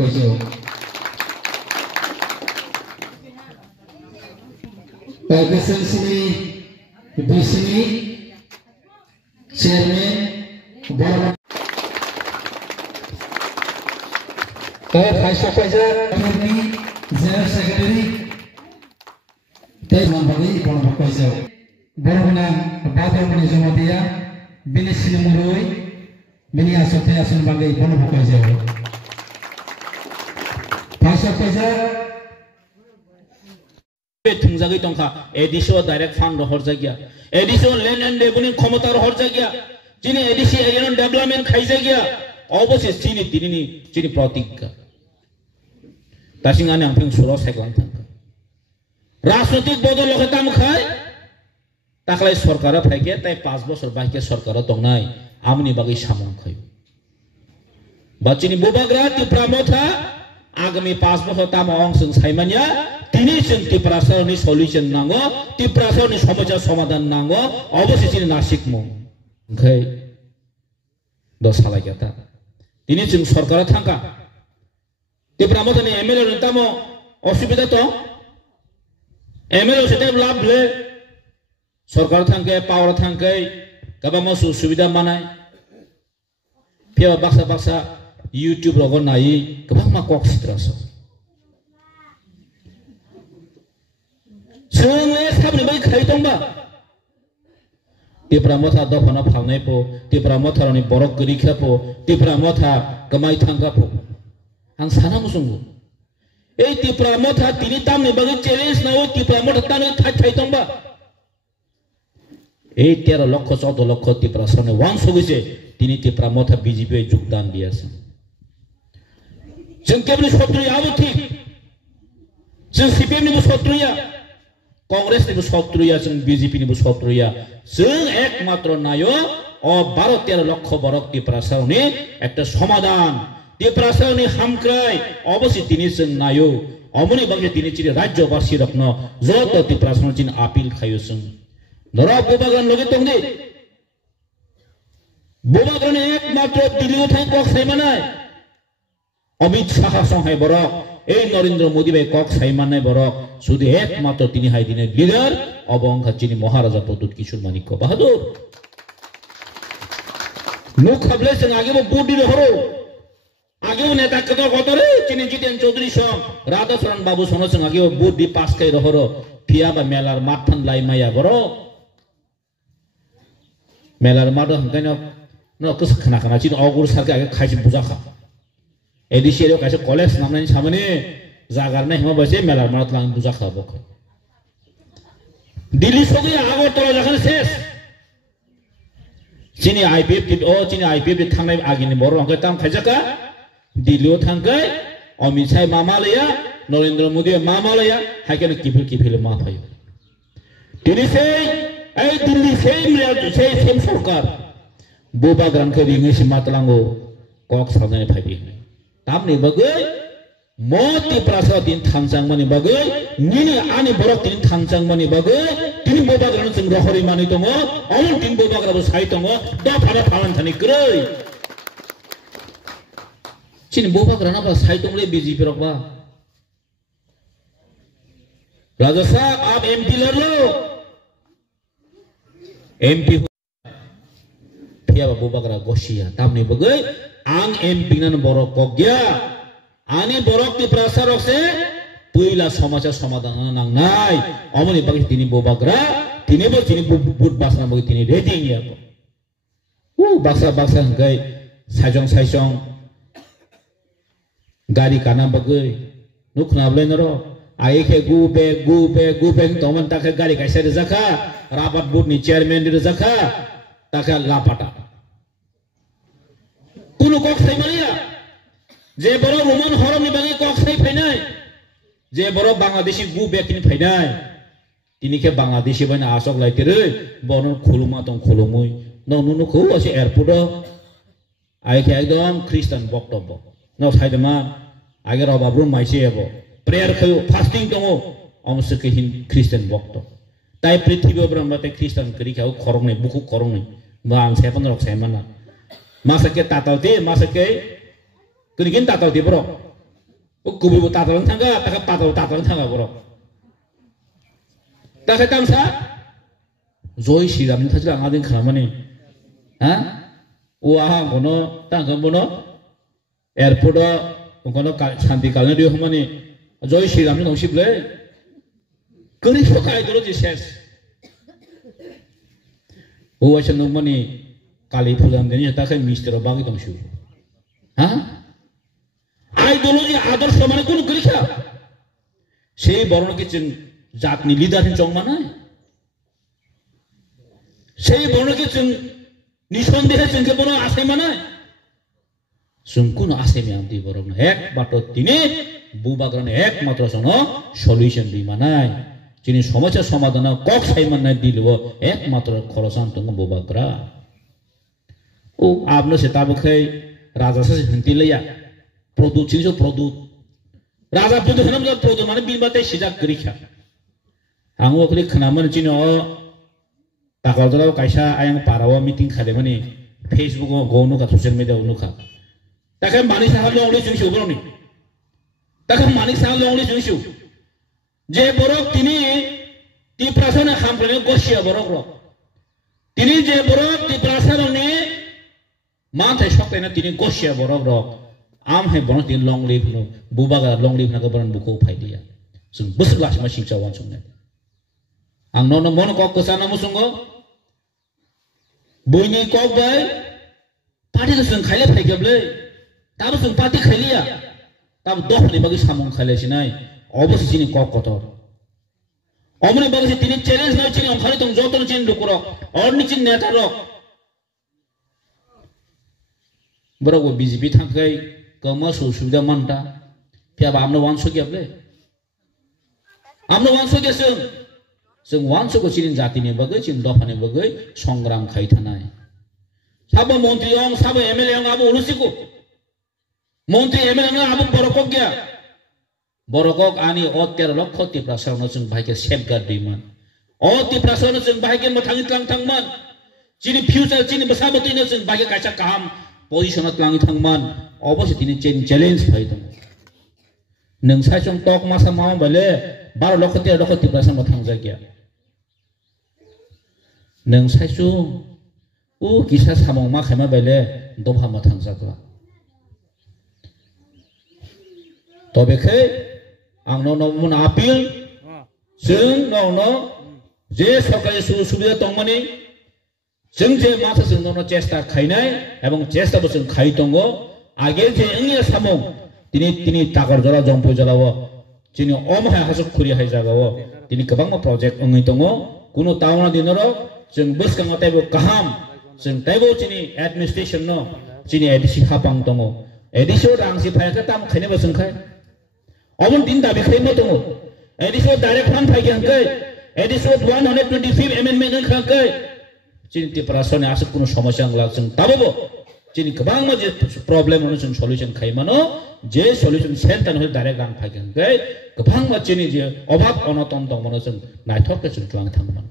bakaisau. Kesan sini di sini chairman board. Vice President ini General Secretary. Terima kasih kepada bakaisau. Borona badan manajemen bini sini murui bini asosiasi asun bagai kepada bakaisau. Vice President थुंजागै दंखा एडिसो direct fund हरजागिया एडिसो land and labelling क्षमता हरजागिया जिनि ADC एरियान development खाइजागिया अवश्य चिनि दिनिनि चिनि प्रतिज्ञा दासिंगानि आंफिं सुरो साइक्लां थांखा राजनैतिक बदल लखताम खाय ताखलाय सरकारा फाइके ताय 5 बोसोर बाइके सरकारा दंनाय आमनि बागै सामं खाय बाचिनि बोबाग्रा तिप्रामथा आगामी 5 बोसोर ताम अंसं साइमानिया তিনি ত্রিপুরাসরনি সলিউশন নাঙ্গো ত্রিপুরাসরনি সমস্যা সমাধান নাঙ্গো অবশেষে নাসিকমো ওখাই দশালাইয়াতা তিনি जों সরকার থাকা ত্রিপুরা মতনি এমএলএ রতামো অসুবিধা তো এমএলএ সেটা লাভ লে সরকার থাঙ্কে পাওয়ার থাঙ্কে গাবামো সুবিধা মানায় ফিয়া বাক্সা বাক্সা ইউটিউব রগ নাই গোबां मा কক सित्रासो जोंने साबनि बै खायदोंबा तिप्रा मथा दफना फावनायपो तिप्रा मथारनि बरक गरिखापो तिप्रा मथा गमाय थांगापो आं साना मुसुंगु ए तिप्रा मथा तिनि तामनि बागै চ্যালেঞ্জ नाव तिप्रा मथा तानो थायदोंबा ए 13 লক্ষ 14 লক্ষ तिप्रा सने वांस होगैसे तिनि तिप्रा मथा बीजेपी योगदान दियासे जों केबल सत्रुयाबो ठीक जों सीपीएम नि सत्रुया कांग्रेस नि सत्रुया जों बीजेपी नि सत्रुया जों एकमात्र नायो अ 12-13 লক্ষ बरक ত্রিপুরাসরনি একটা সমাধান ত্রিপুরাসরনি হামক্রাই অবশ্যই তিনি जों नायो अमनि बागै তিনি चिरि राज्यवासी रखनो जत ত্রিপুরাসরनि चिन आपिल खायो जों धरा बोबागान लगे तंदि बोबागान एकमात्र दिल्ली थाय कक साइमानाय अमित शाह संहाय बरक ए नरेंद्र मोदी भाई कक साइमानाय बरक शुद्ध एकमात्र তিনি हाय दिने लिडार अबंखा चिनि महाराजा प्रद्युत किशोर मानिक्य बाहादुर नु खबले जों आगेबो बुद्धि हरो आगेबो नेता कत गतरे चिनि जितेन चौधरी सं राधाचरण बाबू सनो जों आगेबो बुद्धि पास कै रहरो फिया बा मेलार माथन लाई माया बरो मेलार मादो हंगानो न कस खना खना चिन अगुर सरका आगे खाइसि बुजाखा एडिसिएरो कासे कलेज नामनायनि सामने जागारनाय हिमा बसे मेलार मारत लां बुजा खाबो दिल्ली सगै आगरतला जाखान शेष चिनि आईपीएफ थांनाय आगिनि बर अंके ताम खायजाका दिल्लीयाव थांगाय अमित शाह मामालया नरेंद्र मोदी मामालया हायकेन किफिल मा फायो दिल्ली এই दिल्ली सेम सरकार बोबाग्रानखौ रिङैसि मातलांगो कक सावनानै फायदि तामनि बागै मोती प्रासा दिन थांजांमानि बागै निनि आनि बरक दिन थांजांमानि बागै तिनि बोबाग्रान जों रहरि मानि दङ अमन दिन बोबाग्राबो साइ दङ दा फारा फालान थानि ग्रै चिनि बोबाग्राना बा साइ दंले बीजेपी रकबा राजा साहब आप एमपी लड़ लो एमपी फिया बोबाग्रा गसिया तामनि बागै आं एमपी नन बरक कगया आनि बरक ত্রিপুরাসর से पहिला समस्या समाधान नांनाय अमनि बागै तिनि बोबाग्रा तिनिबो तिनि बुट बासना बागै तिनि रेडिं या बाक्सा हंगाय साइजं गाड़ी काना बागै नुखनाबले नरो आइखे गुबे तमन ताके गाड़ी काइसे रजाखा राबात बोर्ड नि चेयरमैन रजाखा ताके लापाटा कुनु कक साइमालिया जे बरो रोमन हरमनि बागै कक साइ फायनाय जे बरो बांग्लादेशी गुबे किनि फायनाय तिनिखे बांग्लादेशी बायना आसक लाइतेरै बनो खुलुमा दं खुलुमुय नुनु खौ असे एयरपोर्ट आइखे एकदम ख्रिस्टान बक्तब्य न साइदमा आगे रबाब्रु माइसे एबो प्रेयर खौ फास्टिंग दङ अमसके हिन ख्रिस्टान बक्त ताइ पृथ्वी ब्रह्मते ख्रिस्टान करिखाउ खरंनै बुखु खरंनै बां सेपन रक साइमाना मासके तातालते मासके कनिगिन तातालते bro kubu tatang tangga tak patau tatang tangga borok tak tamsa joy siram thajla ngadin khamani ha uaha gono tangga bono airport gono shanti kalne dio hamani joy siram no sible kari sokai dolo jises uasan no mani kali pulang deni tak mister bagi tongsu ha ideology आदर्श माने कुन गरिखा সেই বর্ণ কি চিন জাতনি leader হিন চং মানায় সেই বর্ণ কি চিন নিসন্দেহে চিনকে বড় আছে মানায় সুম কোন আছে মি আমদি বড় না এক বাটো তিনি বুবাগ্রনে একমাত্র সন সলিউশন দি মানায় যিনি সমস্যার সমাধান কক সাইমান নাই দিলব একমাত্র খরসান তং বুবাগ্রা ও আপনো সে তাবখাই রাজা সে হন্তি লইয়া produk cincin produk raja produk henam jauh produk mana bimbate sejak kerja anggu waktu kenaman cino tak kalau tahu kaisa ayang parawa meeting kade mana Facebook gonu ka social media gonu ka tak kan manis sahal long li cincin beroni tak kan manis sahal long li cincin je borok tini di prasana hampir gosia borok lo tini je borok di prasana ni mata shock ena tini gosia borok lo am hai bonus din long live no bubaga long live na ka baran buko phai dia sun bus glass ma sing chawan sung ne ang no no mon ko ko sana musungo boini ko bai party ka sun khaile phai gable tab sun party khailia tab doh ni bagi samong khaile sinai obos sini ko kotor omne bagi tini challenge na chini am khali tong joton chin dukuro or ni chin neta ro boro go BJP thangkai kama sudah manta tiap amno wanso kiable amno wanso ke sung wanso ko cinin jati ne bagai cin dofane bagai songram khai thanai sabo montri ong sabo MLA ong abo ulusiku montri MLA ong abo borokok gya borokok ani otter lokho ti prasarno sung bhai ke safeguard diman o ti prasarno sung bhai ke mathangit lang thangman cini future cini besaboti ne sung bhai ke kaisa kaham position at lang thangman obos tini challenge phai dong nang sai chong tok ma sa ma bale bar lokoti prasan ma thang ja kya nang sai chu u kisa samong ma khama bale dobha ma thang ja kla tobe khai ang no mun appeal sung no je sokai subida tongmani sung je ma sa sung no chesta khainai ebong chesta bosung khai tongo आगे जे इंगे सामों तिनी ताकर जला जंपो जलावो तिनी ओम है हसुक खुरी है जागावो तिनी कबांग project अंगै तंगो कुनो तावना दिनरो जों बस कांग ताइबो काहाम जों ताइबो तिनी एडमिनिस्ट्रेशन नो तिनी एडिसि खापांग तंगो एडिसो रांसि फायका ताम खैने बसंखाय अबन दिन दाबि खैमो तंगो एडिसो डाइरेक्ट फंड फायके हंकै एडिसो 125 अमेंडमेंट हंकै तिनी तिपरासने आसु कुनो समस्या अंगला जों Tabo Jadi kebang ma je problem ono solution khai mano je solution center no direct gang phai gang kai kebang ma chini je obhab onoton tong mano nai thok ke chung tlang thang man